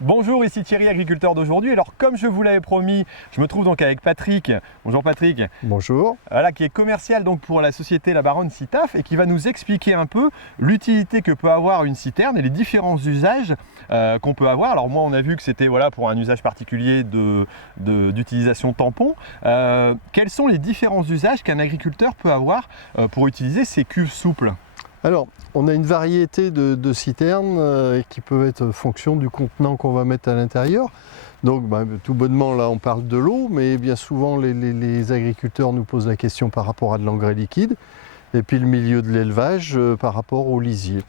Bonjour, ici Thierry, agriculteur d'aujourd'hui. Alors comme je vous l'avais promis, je me trouve donc avec Patrick. Bonjour Patrick. Bonjour. Voilà, qui est commercial donc pour la société La Baronne Sitaf et qui va nous expliquer un peu l'utilité que peut avoir une citerne et les différents usages qu'on peut avoir. Alors moi on a vu que c'était voilà, pour un usage particulier d'utilisation tampon. Quels sont les différents usages qu'un agriculteur peut avoir pour utiliser ces cuves souples ? Alors, on a une variété de citernes qui peuvent être fonction du contenant qu'on va mettre à l'intérieur. Donc, tout bonnement, là, on parle de l'eau, mais bien souvent, les agriculteurs nous posent la question par rapport à de l'engrais liquide, et puis le milieu de l'élevage par rapport au lisier.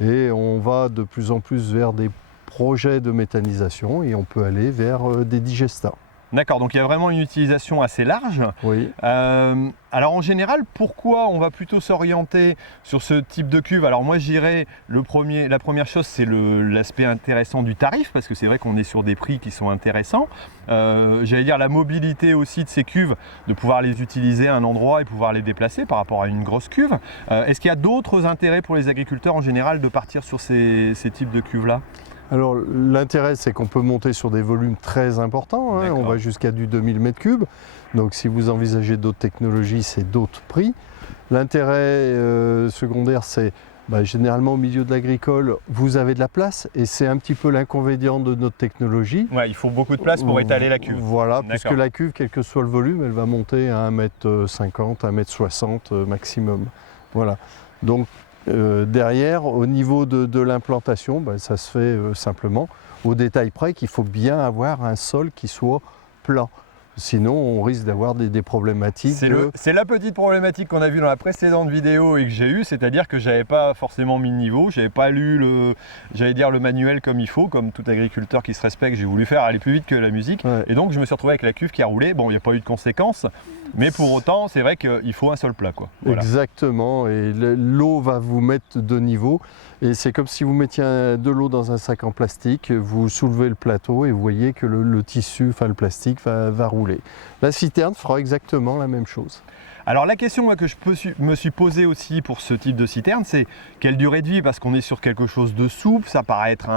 Et on va de plus en plus vers des projets de méthanisation, et on peut aller vers des digestats. D'accord, donc il y a vraiment une utilisation assez large. Oui. Alors en général, pourquoi on va plutôt s'orienter sur ce type de cuve? Alors moi je dirais, la première chose c'est l'aspect intéressant du tarif, parce que c'est vrai qu'on est sur des prix qui sont intéressants. J'allais dire la mobilité aussi de ces cuves, de pouvoir les utiliser à un endroit et pouvoir les déplacer par rapport à une grosse cuve. Est-ce qu'il y a d'autres intérêts pour les agriculteurs en général de partir sur ces types de cuves-là? Alors l'intérêt c'est qu'on peut monter sur des volumes très importants, on va jusqu'à du 2000 m3, donc si vous envisagez d'autres technologies c'est d'autres prix. L'intérêt secondaire c'est généralement au milieu de l'agricole vous avez de la place et c'est un petit peu l'inconvénient de notre technologie. Ouais, il faut beaucoup de place pour étaler la cuve. Voilà, puisque la cuve quel que soit le volume elle va monter à 1,50 m, 1,60 m maximum. Voilà. Donc derrière, au niveau de l'implantation, ça se fait simplement au détail près qu'il faut bien avoir un sol qui soit plat. Sinon, on risque d'avoir des problématiques. C'est la petite problématique qu'on a vue dans la précédente vidéo et que j'ai eue, c'est-à-dire que j'avais pas forcément mis le niveau, j'avais pas lu le manuel comme il faut, comme tout agriculteur qui se respecte, j'ai voulu faire aller plus vite que la musique. Ouais. Et donc je me suis retrouvé avec la cuve qui a roulé. Bon, il n'y a pas eu de conséquences, mais pour autant, c'est vrai qu'il faut un sol plat, quoi. Voilà. Exactement, et l'eau va vous mettre de niveau. Et c'est comme si vous mettiez de l'eau dans un sac en plastique, vous soulevez le plateau et vous voyez que le tissu, enfin le plastique va rouler. La citerne fera exactement la même chose. Alors la question que je me suis posée aussi pour ce type de citerne, c'est quelle durée de vie, parce qu'on est sur quelque chose de souple, ça paraît être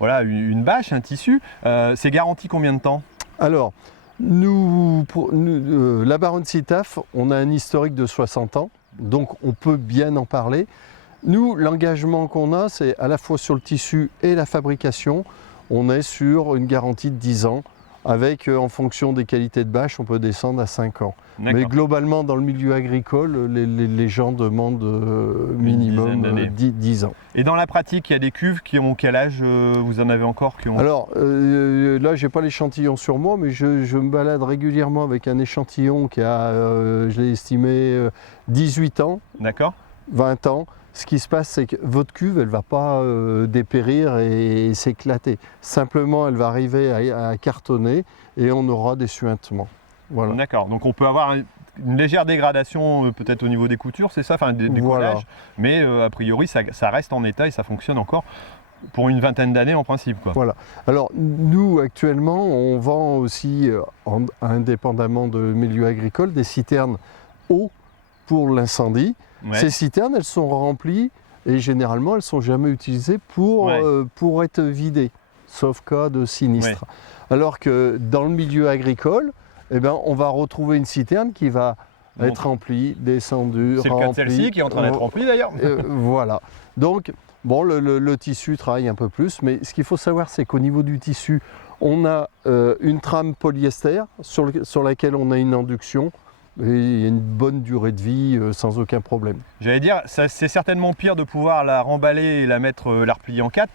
une bâche, un tissu. C'est garanti combien de temps? Alors, la Baronne Sitaf, on a un historique de 60 ans, donc on peut bien en parler. Nous, l'engagement qu'on a, c'est à la fois sur le tissu et la fabrication, on est sur une garantie de 10 ans, avec, en fonction des qualités de bâche, on peut descendre à 5 ans. Mais globalement, dans le milieu agricole, les gens demandent minimum 10 ans. Et dans la pratique, il y a des cuves qui ont quel âge? Vous en avez encore qui ont... Alors, là, je n'ai pas l'échantillon sur moi, mais je me balade régulièrement avec un échantillon qui a, je l'ai estimé, 18 ans, 20 ans. Ce qui se passe, c'est que votre cuve, elle ne va pas dépérir et s'éclater. Simplement, elle va arriver à cartonner et on aura des suintements. Voilà. D'accord, donc on peut avoir une légère dégradation peut-être au niveau des coutures, c'est ça, enfin des collages, mais a priori ça reste en état et ça fonctionne encore pour une vingtaine d'années en principe, quoi. Voilà. Alors nous actuellement, on vend aussi, indépendamment de milieu agricole, des citernes eau pour l'incendie. Ouais. Ces citernes, elles sont remplies et généralement, elles ne sont jamais utilisées pour être vidées, sauf cas de sinistre. Ouais. Alors que dans le milieu agricole, on va retrouver une citerne qui va être remplie, descendue, remplie. C'est le cas de celle-ci qui est en train d'être remplie d'ailleurs. Voilà. Donc, bon, le tissu travaille un peu plus, mais ce qu'il faut savoir, c'est qu'au niveau du tissu, on a une trame polyester sur laquelle on a une induction. Et il y a une bonne durée de vie sans aucun problème. J'allais dire, c'est certainement pire de pouvoir la remballer et la replier en 4,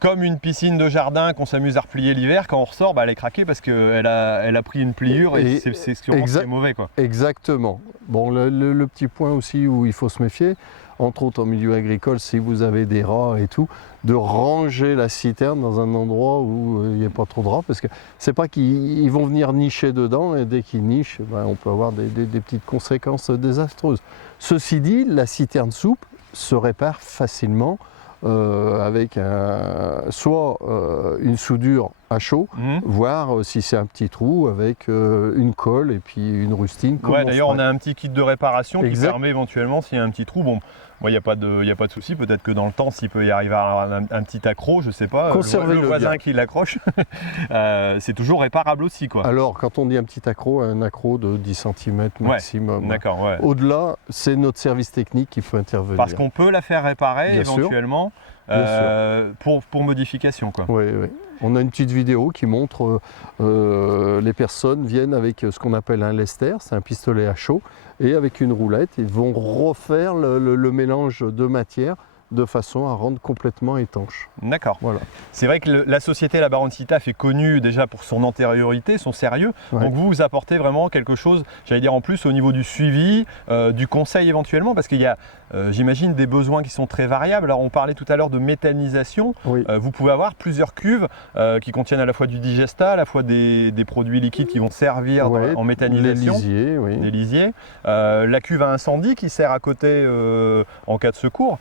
comme une piscine de jardin qu'on s'amuse à replier l'hiver. Quand on ressort, elle est craquée parce qu'elle a pris une pliure et c'est ce qui est mauvais, quoi. Exactement. Bon, le petit point aussi où il faut se méfier, entre autres en milieu agricole, si vous avez des rats et tout, de ranger la citerne dans un endroit où il n'y a pas trop de rats, parce que c'est pas qu'ils vont venir nicher dedans, et dès qu'ils nichent, on peut avoir des petites conséquences désastreuses. Ceci dit, la citerne souple se répare facilement avec soit une soudure à chaud, voir si c'est un petit trou avec une colle et puis une rustine. Ouais, d'ailleurs, on a un petit kit de réparation qui permet éventuellement, s'il y a un petit trou, bon, moi, il n'y a pas de souci. Peut-être que dans le temps, s'il peut y arriver à un petit accroc, je ne sais pas, le voisin bien qui l'accroche, c'est toujours réparable aussi, quoi. Alors, quand on dit un petit accroc, un accroc de 10 cm maximum. D'accord, ouais. Au-delà, c'est notre service technique qui peut intervenir. Parce qu'on peut la faire réparer bien éventuellement pour modification, quoi. Oui, oui. On a une petite vidéo qui montre les personnes viennent avec ce qu'on appelle un lester, c'est un pistolet à chaud, et avec une roulette, ils vont refaire le mélange de matière de façon à rendre complètement étanche. D'accord. Voilà. C'est vrai que la société La Baronne Sitaf est connue déjà pour son antériorité, son sérieux. Ouais. Donc vous apportez vraiment quelque chose, j'allais dire en plus au niveau du suivi, du conseil éventuellement, parce qu'il y a, j'imagine, des besoins qui sont très variables. Alors on parlait tout à l'heure de méthanisation. Oui. Vous pouvez avoir plusieurs cuves qui contiennent à la fois du digesta, à la fois des produits liquides qui vont servir en méthanisation. Les lisiers, oui. Des lisiers. La cuve à incendie qui sert à côté en cas de secours.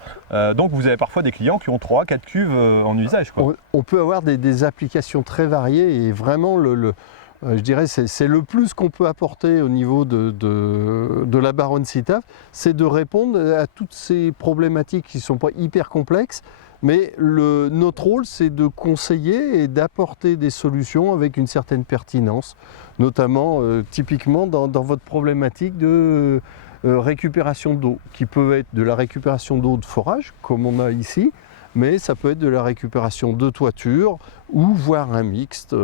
Donc vous avez parfois des clients qui ont 3-4 cuves en usage, quoi. On peut avoir des applications très variées et vraiment, je dirais, c'est le plus qu'on peut apporter au niveau de la Baronne Sitaf, c'est de répondre à toutes ces problématiques qui ne sont pas hyper complexes, mais notre rôle, c'est de conseiller et d'apporter des solutions avec une certaine pertinence, notamment typiquement dans votre problématique de récupération d'eau, qui peut être de la récupération d'eau de forage, comme on a ici, mais ça peut être de la récupération de toiture ou voire un mixte.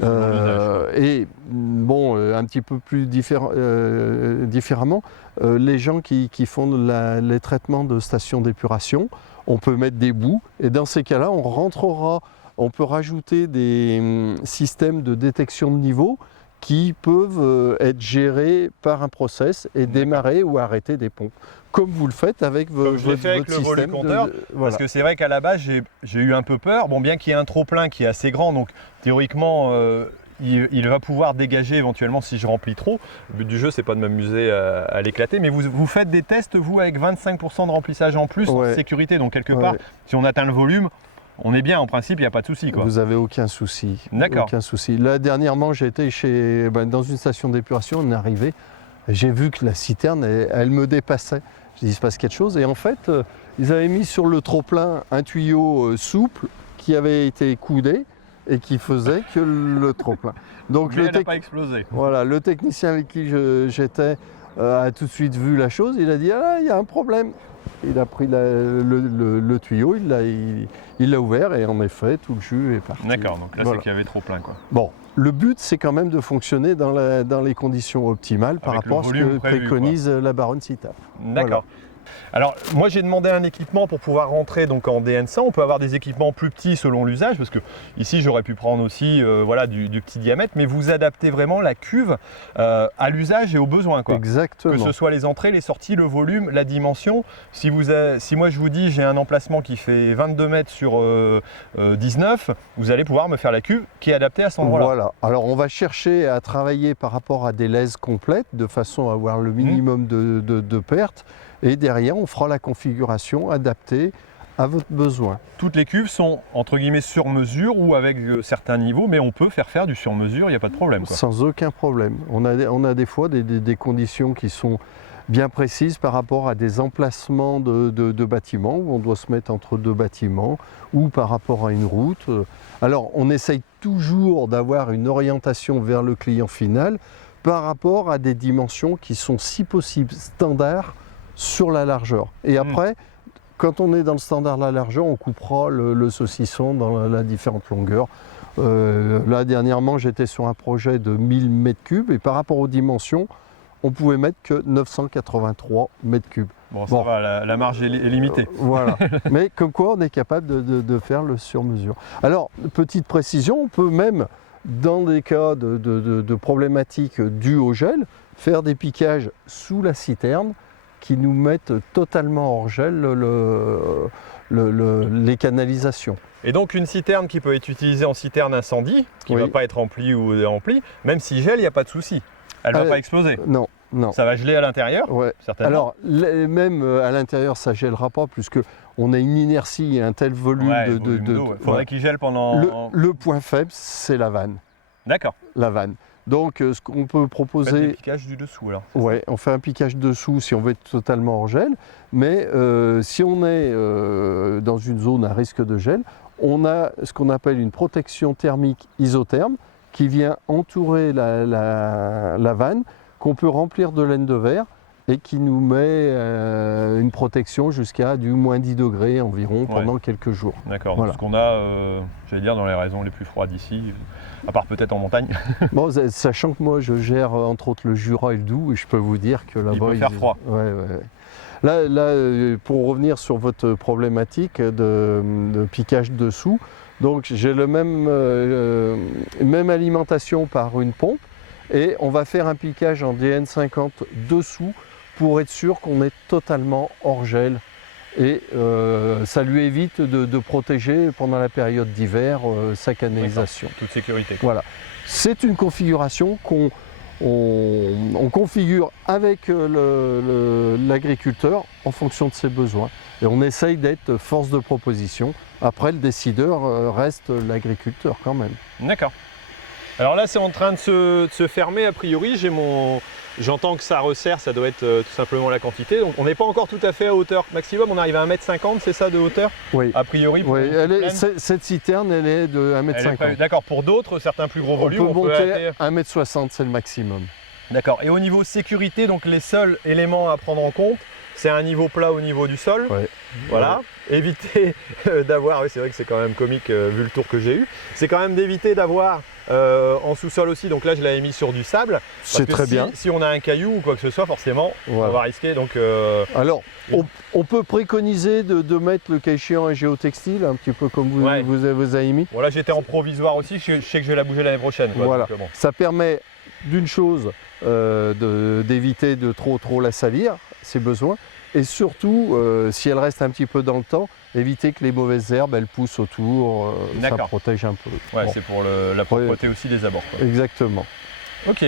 Et bon, un petit peu plus différemment, les gens qui font les traitements de stations d'épuration, on peut mettre des boues et dans ces cas-là, on peut rajouter des systèmes de détection de niveau qui peuvent être gérés par un process et démarrer ou arrêter des pompes. Comme vous le faites avec votre système. Voilà. Parce que c'est vrai qu'à la base, j'ai eu un peu peur. Bon, bien qu'il y ait un trop-plein qui est assez grand, donc théoriquement, il va pouvoir dégager éventuellement si je remplis trop. Le but du jeu, c'est pas de m'amuser à l'éclater, mais vous faites des tests, vous, avec 25% de remplissage en plus en sécurité. Donc quelque part, si on atteint le volume, on est bien, en principe, il n'y a pas de souci, quoi. Vous n'avez aucun souci. D'accord. Aucun souci. Là, dernièrement, j'ai été dans une station d'épuration, on est arrivé, j'ai vu que la citerne, elle me dépassait. Je dis, il se passe quelque chose. Et en fait, ils avaient mis sur le trop-plein un tuyau souple qui avait été coudé et qui faisait que le trop-plein. Donc, elle n'a pas explosé. Voilà, le technicien avec qui j'étais a tout de suite vu la chose. Il a dit, ah, il y a un problème. Il a pris le tuyau, il l'a ouvert et en effet, tout le jus est parti. D'accord, donc là, c'est qu'il y avait trop plein, quoi. Bon, le but, c'est quand même de fonctionner dans les conditions optimales par rapport à ce que préconise la Baronne Sitaf. D'accord. Voilà. Alors, moi, j'ai demandé un équipement pour pouvoir rentrer donc en DN100. On peut avoir des équipements plus petits selon l'usage, parce que ici, j'aurais pu prendre aussi voilà, du petit diamètre, mais vous adaptez vraiment la cuve à l'usage et aux besoins, quoi. Exactement. Que ce soit les entrées, les sorties, le volume, la dimension. Si moi, je vous dis, j'ai un emplacement qui fait 22 mètres sur 19, vous allez pouvoir me faire la cuve qui est adaptée à cet endroit-là. Voilà. Alors, on va chercher à travailler par rapport à des lèses complètes, de façon à avoir le minimum de pertes. Et derrière, on fera la configuration adaptée à votre besoin. Toutes les cuves sont entre guillemets sur mesure ou avec certains niveaux, mais on peut faire du sur mesure, il n'y a pas de problème, quoi. Sans aucun problème. On a des fois des conditions qui sont bien précises par rapport à des emplacements de bâtiments, où on doit se mettre entre deux bâtiments, ou par rapport à une route. Alors, on essaye toujours d'avoir une orientation vers le client final par rapport à des dimensions qui sont, si possible, standards sur la largeur. Et après, quand on est dans le standard de la largeur, on coupera le saucisson dans la différente longueur. Là, dernièrement, j'étais sur un projet de 1000 m3 et par rapport aux dimensions, on pouvait mettre que 983 m3. Bon, ça va, la marge est limitée. Voilà. Mais comme quoi, on est capable de faire le sur-mesure. Alors, petite précision, on peut même, dans des cas de problématiques dues au gel, faire des piquages sous la citerne qui nous mettent totalement hors gel les canalisations. Et donc une citerne qui peut être utilisée en citerne incendie, qui ne va pas être remplie ou remplie, même si gèle, il n'y a pas de souci. Elle ne va pas exploser. Non. Non. Ça va geler à l'intérieur, Ouais. certainement. Alors, même à l'intérieur, ça ne gèlera pas, puisque on a une inertie et un tel volume volume d'eau, ouais. Faudrait qu'il gèle pendant... Le point faible, c'est la vanne. D'accord. La vanne. Donc, ce qu'on peut proposer... Faites le piquage du dessous, alors. Ouais, on fait un piquage dessous si on veut être totalement hors gel, mais si on est dans une zone à risque de gel, on a ce qu'on appelle une protection thermique isotherme qui vient entourer la vanne, qu'on peut remplir de laine de verre et qui nous met une protection jusqu'à du moins 10 degrés environ pendant quelques jours. D'accord, Voilà. ce qu'on a, j'allais dire, dans les raisons les plus froides ici, à part peut-être en montagne. Bon, sachant que moi je gère entre autres le Jura et le Doubs, et je peux vous dire que là-bas... Il peut faire froid. Ouais. Là, pour revenir sur votre problématique de piquage dessous, donc j'ai le même alimentation par une pompe et on va faire un piquage en DN50 dessous pour être sûr qu'on est totalement hors gel et ça lui évite de protéger pendant la période d'hiver sa canalisation. Toute sécurité. Voilà. C'est une configuration qu'on configure avec l'agriculteur en fonction de ses besoins. Et on essaye d'être force de proposition. Après, le décideur reste l'agriculteur quand même. D'accord. Alors là, c'est en train de se fermer a priori. J'entends que ça resserre, ça doit être tout simplement la quantité. Donc on n'est pas encore tout à fait à hauteur maximum, on arrive à 1,50 m, c'est ça de hauteur? Oui. A priori. Oui, cette citerne, elle est de 1,50 m. D'accord, pour d'autres, certains plus gros volumes, on peut monter à 1,60 m, c'est le maximum. D'accord. Et au niveau sécurité, donc les seuls éléments à prendre en compte, c'est un niveau plat au niveau du sol. Ouais. Voilà. Ouais. Éviter d'avoir, oui c'est vrai que c'est quand même comique vu le tour que j'ai eu, c'est quand même d'éviter d'avoir en sous-sol aussi, donc là je l'avais mis sur du sable. C'est très bien. Si on a un caillou ou quoi que ce soit, forcément, on va risquer. Donc, alors, on peut préconiser de mettre le cas échéant un géotextile, un petit peu comme vous avez mis. Voilà, j'étais en provisoire aussi, je sais que je vais la bouger l'année prochaine. Quoi, voilà. Ça permet d'une chose d'éviter de trop la salir, ses besoins, et surtout, si elle reste un petit peu dans le temps, éviter que les mauvaises herbes elles poussent autour, ça protège un peu. Ouais, bon. C'est pour la propreté aussi des abords. Quoi. Exactement. Ok.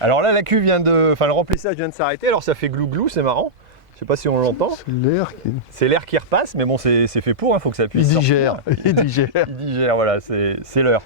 Alors là, la cuve vient de, le remplissage vient de s'arrêter. Alors ça fait glou-glou, c'est marrant. Je sais pas si on l'entend. C'est l'air qui repasse, mais bon, c'est fait pour. Faut que ça puisse. Il digère. Il digère. Il digère. Voilà, c'est l'heure.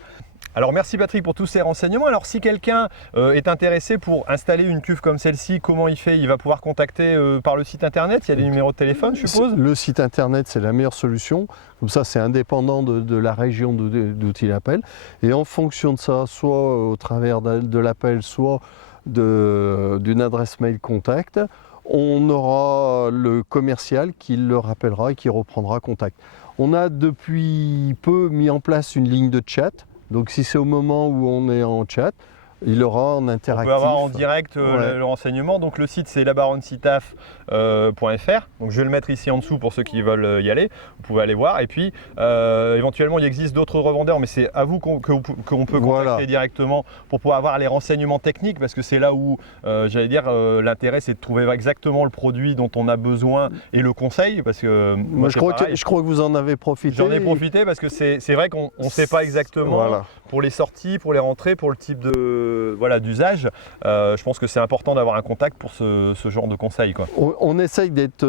Alors merci Patrick pour tous ces renseignements. Alors si quelqu'un est intéressé pour installer une cuve comme celle-ci, comment il fait? Il va pouvoir contacter par le site internet, il y a des numéros de téléphone je suppose? Le site internet c'est la meilleure solution, comme ça c'est indépendant de la région d'où il appelle. Et en fonction de ça, soit au travers de l'appel, soit d'une adresse mail contact, on aura le commercial qui le rappellera et qui reprendra contact. On a depuis peu mis en place une ligne de chat. Donc si c'est au moment où on est en chat, il aura en interactif. On peut avoir en direct le renseignement. Donc le site c'est labaroncitaf.fr. Donc je vais le mettre ici en dessous pour ceux qui veulent y aller. Vous pouvez aller voir. Et puis éventuellement il existe d'autres revendeurs, mais c'est à vous qu'on peut contacter directement pour pouvoir avoir les renseignements techniques, parce que c'est là où j'allais dire l'intérêt c'est de trouver exactement le produit dont on a besoin et le conseil, parce que moi je crois que vous en avez profité. J'en ai profité parce que c'est vrai qu'on ne sait pas exactement pour les sorties, pour les rentrées, pour le type d'usage. Je pense que c'est important d'avoir un contact pour ce genre de conseils, quoi. On essaye d'être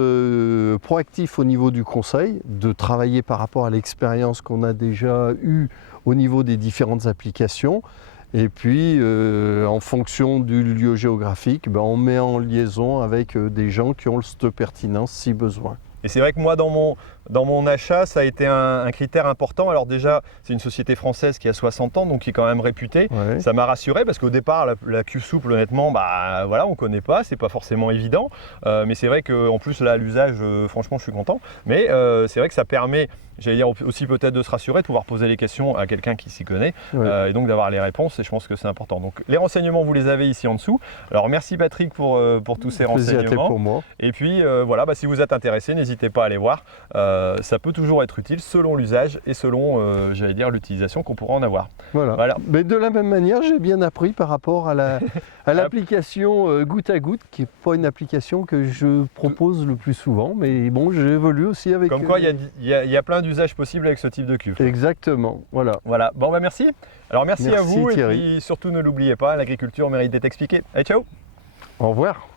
proactif au niveau du conseil, de travailler par rapport à l'expérience qu'on a déjà eue au niveau des différentes applications. Et puis, en fonction du lieu géographique, on met en liaison avec des gens qui ont cette pertinence si besoin. Et c'est vrai que moi, dans mon achat, ça a été un critère important. Alors déjà, c'est une société française qui a 60 ans, donc qui est quand même réputée. Ouais. Ça m'a rassuré parce qu'au départ, la cuve souple, honnêtement, on ne connaît pas, c'est pas forcément évident. Mais c'est vrai qu'en plus, là, l'usage, franchement, je suis content. Mais c'est vrai que ça permet, j'allais dire aussi peut-être de se rassurer, de pouvoir poser les questions à quelqu'un qui s'y connaît, et donc d'avoir les réponses, et je pense que c'est important. Donc les renseignements, vous les avez ici en dessous. Alors merci Patrick pour tous ces renseignements. Pour moi. Et puis si vous êtes intéressé, n'hésitez pas à aller voir. Ça peut toujours être utile selon l'usage et selon, j'allais dire, l'utilisation qu'on pourra en avoir. Voilà. Mais de la même manière, j'ai bien appris par rapport à l'application goutte à goutte, qui n'est pas une application que je propose le plus souvent, mais bon, j'évolue aussi avec... Comme quoi, il y a plein d'usages possibles avec ce type de cuve. Exactement, voilà. Bon, merci. Alors merci à vous, Thierry. Et puis surtout ne l'oubliez pas, l'agriculture mérite d'être expliquée. Allez, ciao. Au revoir.